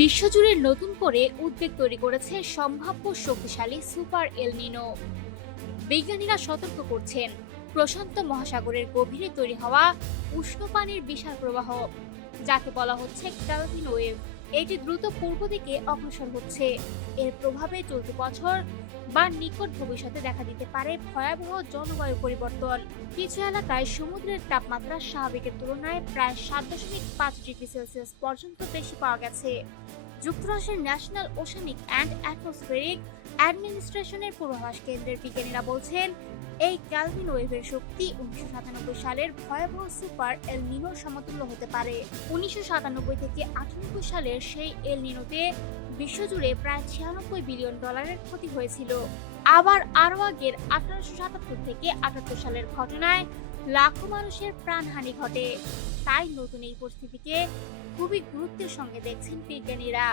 বিশ্বজুড়ে নতুন করে উদ্বেগ তৈরি করেছে সম্ভাব্য শক্তিশালী সুপার এল নিনো। বিজ্ঞানীরা সতর্ক করছেন, প্রশান্ত মহাসাগরের গভীরে তৈরি হওয়া উষ্ণ পানির বিশাল প্রবাহ, যাকে বলা হচ্ছে ক্যালভিন ওয়েভ, এটি দ্রুত পূর্ব দিকে অগ্রসর হচ্ছে। এর প্রভাবে চলতি বছর বা নিকট ভবিষ্যতে দেখা দিতে পারে ভয়াবহ জলবায়ু পরিবর্তন। কিছু এলাকায় সমুদ্রের তাপমাত্রা স্বাভাবিকের তুলনায় প্রায় 7.5 ডিগ্রি সেলসিয়াস পর্যন্ত বেশি পাওয়া গেছে। যুক্তরাষ্ট্রের ন্যাশনাল ওশানিক অ্যান্ড অ্যাটমসফেরিক অ্যাডমিনিস্ট্রেশনের পূর্বাভাস কেন্দ্রের বিজ্ঞানীরা বলছেন, এই ক্যালভিন ওয়েভের শক্তি 1997 সালের ভয়াবহ সুপার এল নিনোর সমতুল্য হতে পারে। 1997 থেকে 98 সালের সেই এল নিনোতে বিশ্বজুড়ে প্রায় $96 বিলিয়ন ক্ষতি হয়েছিল। আবার আরও আগের 1877 থেকে 78 সালের ঘটনায় লাখো মানুষের প্রাণহানি ঘটে। তাই নতুন এই পরিস্থিতিকে খুবই গুরুত্বের সঙ্গে দেখছেন বিজ্ঞানীরা।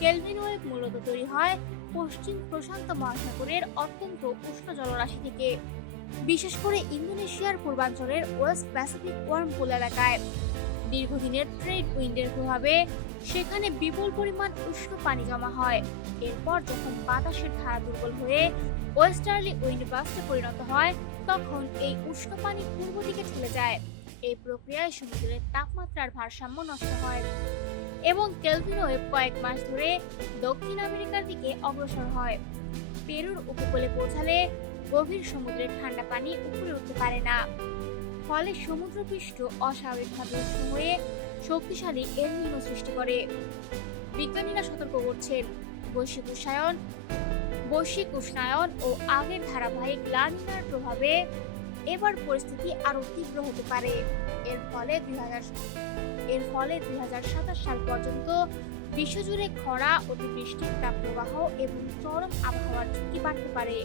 কেলভিন ওয়েভ মূলত তৈরি হয় পশ্চিম প্রশান্ত মহাসাগরের অত্যন্ত উষ্ণ জলরাশি থেকে, বিশেষ করে ইন্দোনেশিয়ার পূর্বাঞ্চলের ওয়েস্ট প্যাসিফিক ওয়ার্মপুল এলাকায়। দীর্ঘদিনের ট্রেড উইন্ডের প্রভাবে সেখানে বিপুল পরিমাণ উষ্ণ পানি জমা হয়। এরপর যখন বাতাসের ধারা দুর্বল হয়ে ওয়েস্টার্লি উইন্ড বাস্টে পরিণত হয়, তখন এই উষ্ণ পানি পূর্ব দিকে ঠেলে যায়। এই প্রক্রিয়ায় সমুদ্রের তাপমাত্রার ভারসাম্য নষ্ট হয় এবং কেলভিন ওয়েভ কয়েক মাস ধরে দক্ষিণ আমেরিকার দিকে অগ্রসর হয়। পেরুর উপকূলে পৌঁছালে গভীর সমুদ্রের ঠান্ডা পানি উপরে উঠতে পারে না, ফলে সমুদ্রপৃষ্ঠ অস্বাভাবিকভাবে উষ্ণ হয়ে শক্তিশালী এল নিনো সৃষ্টি করে। বিজ্ঞানীরা সতর্ক করছেন, বৈশ্বিক উষ্ণায়ন ও আগের ধারাবাহিক লা নিনার প্রভাবে এবার পরিস্থিতি আরো তীব্র হতে পারে। এর ফলে 2027 সাল পর্যন্ত বিশ্বজুড়ে খরা, অতিবৃষ্টি, তাপপ্রবাহ এবং চরম আবহাওয়ার ঝুঁকি বাড়তে পারে।